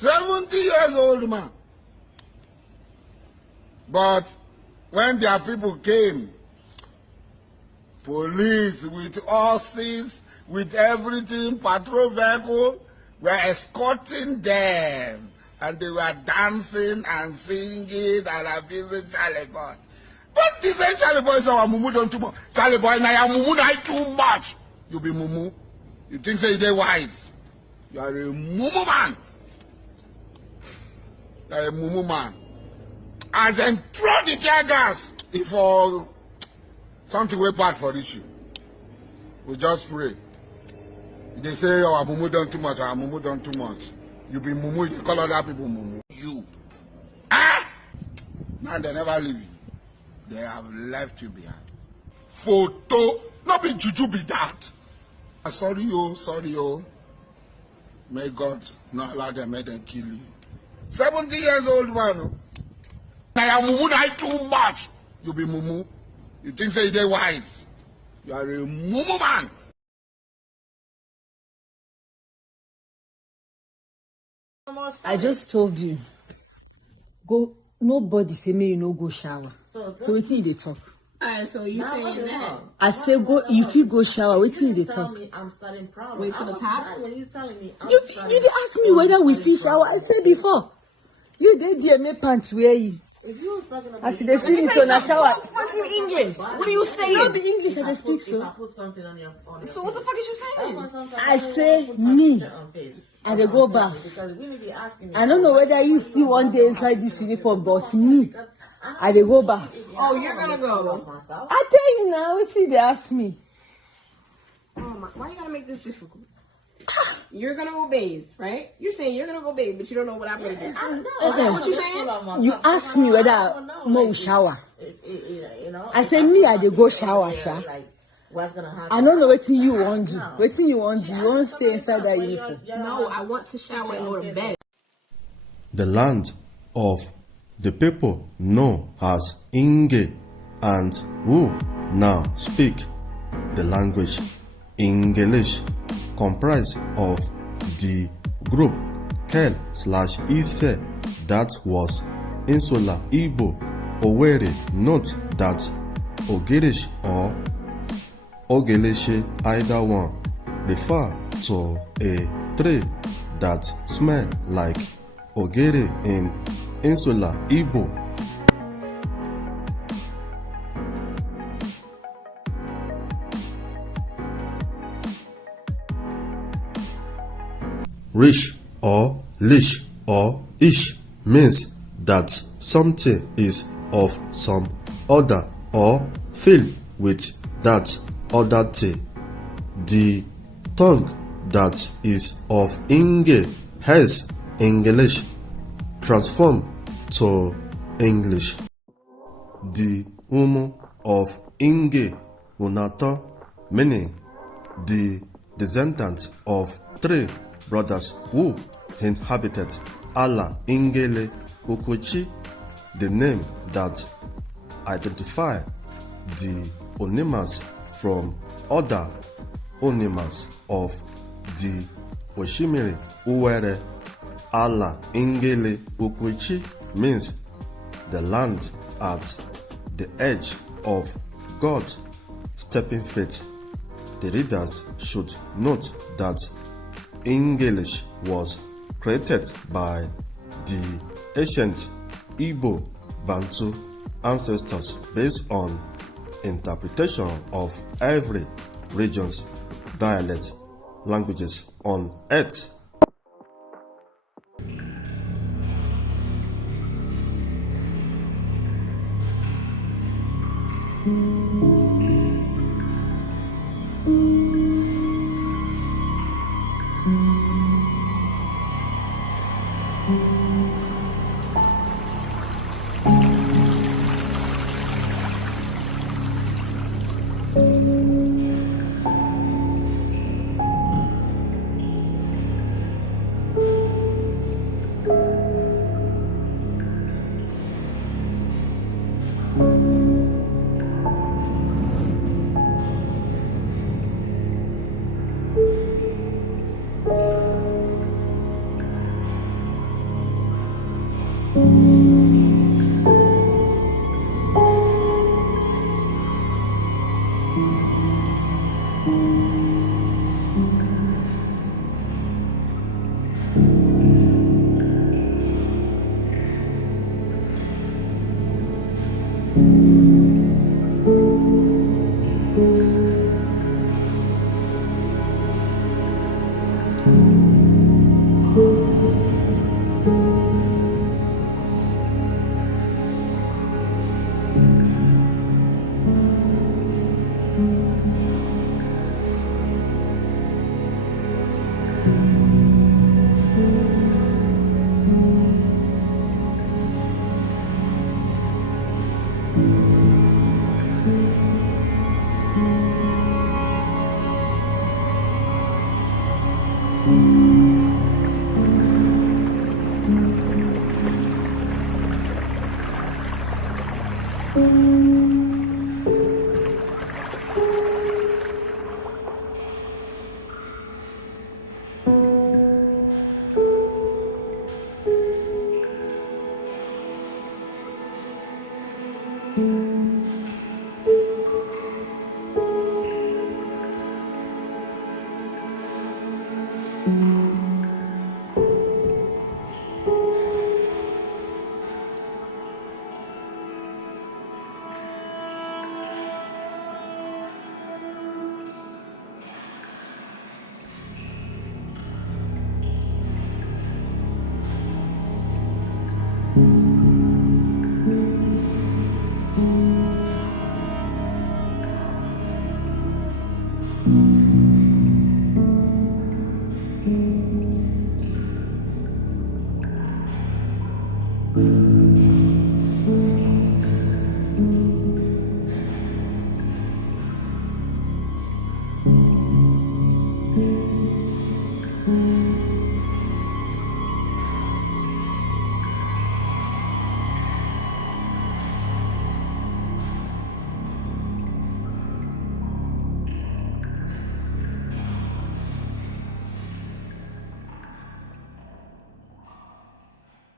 70 years old man. But when their people came, police with horses, with everything, patrol vehicle, were escorting them. And they were dancing and singing and abusing Charlie Boy. But they say Charlie Boy is our mumu don't too much. Charlie Boy, now your mumu not too much. You be mumu. You think say they wise. You are a mumu man. You are a mumu man. And then throw the tear gas if something way bad for issue. We just pray. They say our mumu done too much, our mumu done too much. You be mumu, you call other people mumu. You. Ah! Now they never leave you. They have left you behind. Photo. Not be juju be that. Sorry, oh. May God not allow them, make them kill you. 70 years old man. Now your mumu not too much. You be mumu. You think say they wise. You are a mumu man. I just told you. Go. Nobody say me you no go shower. So wetin you dey talk? Alright, so you saying that? I say go. If you go shower, wetin you dey talk? I'm starting proud. Wait to the top. When you telling me, You dey ask me whether we fit shower. I said before. You dey there make pants wear you. if you was talking about, I see they see me so na shower. Fucking English. What are you saying? Not the English I dey speak if I so. put something on your phone. So what the fuck is you That's why saying? sometimes I don't say wanna put my me. picture on Facebook. I dey go bath. Because we may be asking me. I don't know whether you still one day inside this uniform, but me, I dey go back. Oh, you're gonna go. Myself. I tell you now, wetin they ask me. Oh my, why you gotta make this difficult? You're gonna go bathe, right? You're saying you're gonna go bathe, but you don't know what I'm gonna do. Okay. What you saying? You ask me whether no shower. You know, I say me, I dey go shower, sha. like what's gonna happen? I don't know wetin you want do. Wetin you want do? You want stay inside that uniform? No, I want to shower and go to bed. The land of the people known as Inge, and who now speak the language English, comprise of the group Kel/Ise that was Insula Igbo Owerri. Note that Ogirish or Ogeleshe, either one, refer to a tree that smell like Ogere in Insula Igbo. Rich or lish or ish means that something is of some other or filled with that other thing. The tongue that is of Inge, hence English, transform to English. The Umu of Inge Unato, meaning the descendants of three brothers who inhabited Ala Ingele Ukuchi, the name that identify the Onimas from other Onimas of the Oshimiri Uwere. Ala Ingele Ukuchi means the land at the edge of God's stepping feet. The readers should note that English was created by the ancient Igbo Bantu ancestors based on interpretation of every region's dialect languages on earth.